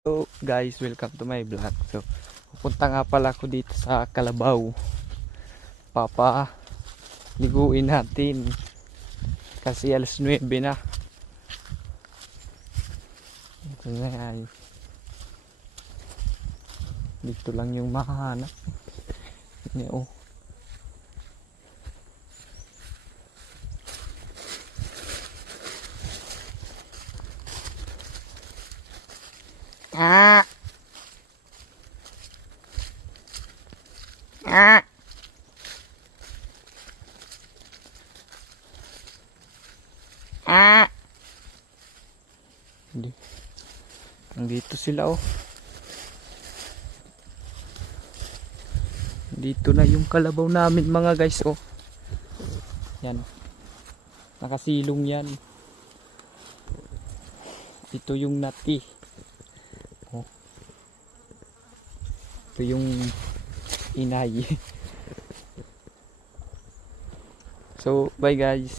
So guys, welcome to my vlog. So pupunta nga pala ako dito sa Kalabaw. Liguin natin kasi alas 9 na. Ito na yan. Dito lang yung mahanap. Oh. Ah. Ah. Ah. Dito sila oh. Dito na yung kalabaw namin mga guys oh. Yan. Nakasilong yan. Ito yung nati. Oh. Ito yung inay. So bye guys.